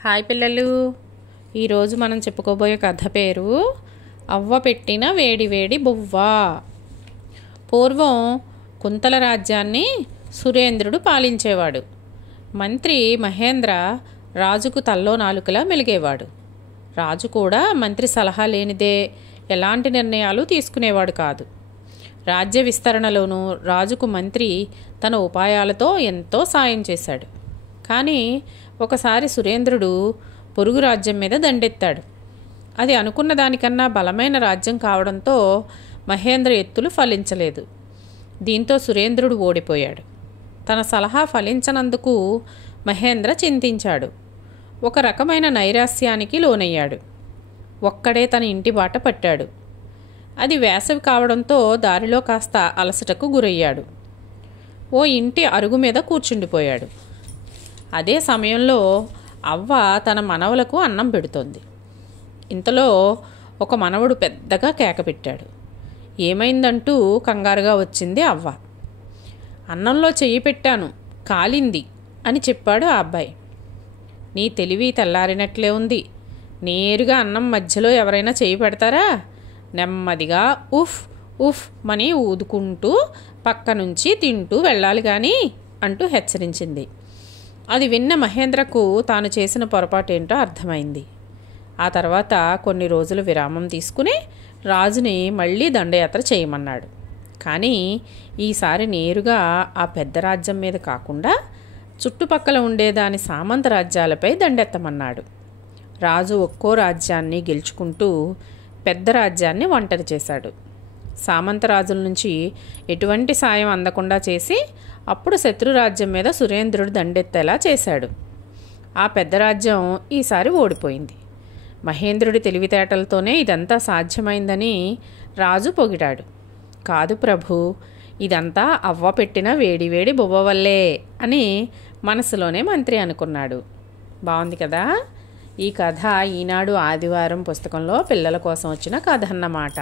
Hi పిల్లలు, ఈరోజు మనం చెప్పుకోబోయే కథ పేరు అవ్వ పెట్టిన వేడి వేడి బువ్వ. పూర్వం కుంతల రాజ్యాన్ని సురేంద్రుడు పాలించేవాడు. మంత్రి మహేంద్ర రాజుకు తల్లో నాలుకలా మెలిగేవాడు. రాజు కూడా మంత్రి సలహా లేనిదే ఎలాంటి నిర్ణయాలు తీసుకునేవాడు కాదు. రాజ్య విస్తరణలోనూ రాజుకు మంత్రి తన ఉపాయాలతో ఎంతో సాయం చేశాడు. కానీ ఒకసారి సురేంద్రుడు పొరుగు రాజ్యం మీద దండెత్తాడు. అది అనుకున్న దానికన్నా బలమైన రాజ్యం కావడంతో మహేంద్ర ఎత్తులు ఫలించలేదు. దీంతో సురేంద్రుడు ఓడిపోయాడు. తన సలహా ఫలించనందుకు మహేంద్ర చింతించాడు. ఒక రకమైన నైరాస్యానికి లోనయ్యాడు. ఒక్కడే తన ఇంటి బాట పట్టాడు. అది వేసవి కావడంతో దారిలో కాస్త అలసటకు గురయ్యాడు. ఓ ఇంటి అరుగు మీద కూర్చుండిపోయాడు. అదే సమయంలో అవ్వ తన మనవలకు అన్నం పెడుతోంది. ఇంతలో ఒక మనవడు పెద్దగా కేక పెట్టాడు. ఏమైందంటూ కంగారుగా వచ్చింది అవ్వ. అన్నంలో చెయ్యి పెట్టాను, కాలింది అని చెప్పాడు ఆ అబ్బాయి. నీ తెలివి తెల్లారినట్లే ఉంది. నేరుగా అన్నం మధ్యలో ఎవరైనా చెయ్యి పెడతారా? నెమ్మదిగా ఉఫ్ ఉఫ్ మని ఊదుకుంటూ పక్క నుంచి తింటూ వెళ్ళాలి కానీ అంటూ హెచ్చరించింది. అది విన్న మహేంద్రకు తాను చేసిన పొరపాటేంటో అర్థమైంది. ఆ తర్వాత కొన్ని రోజులు విరామం తీసుకుని రాజుని మళ్ళీ దండయాత్ర చేయమన్నాడు. కానీ ఈసారి నేరుగా ఆ పెద్ద రాజ్యం మీద కాకుండా చుట్టుపక్కల ఉండేదాని సామంత రాజ్యాలపై దండెత్తమన్నాడు. రాజు ఒక్కో రాజ్యాన్ని గెలుచుకుంటూ పెద్ద రాజ్యాన్ని ఒంటరి చేశాడు. సామంత రాజుల నుంచి ఎటువంటి సాయం అందకుండా చేసి అప్పుడు శత్రురాజ్యం మీద సురేంద్రుడు దండెత్తేలా చేశాడు. ఆ పెద్ద రాజ్యం ఈసారి ఓడిపోయింది. మహేంద్రుడి తెలివితేటలతోనే ఇదంతా సాధ్యమైందని రాజు పొగిడాడు. కాదు ప్రభు, ఇదంతా అవ్వ పెట్టిన వేడివేడి బువ్వ వల్లే అని మనసులోనే మంత్రి అనుకున్నాడు. బాగుంది కదా. ఈ కథ ఈనాడు ఆదివారం పుస్తకంలో పిల్లల కోసం వచ్చిన కథ అన్నమాట.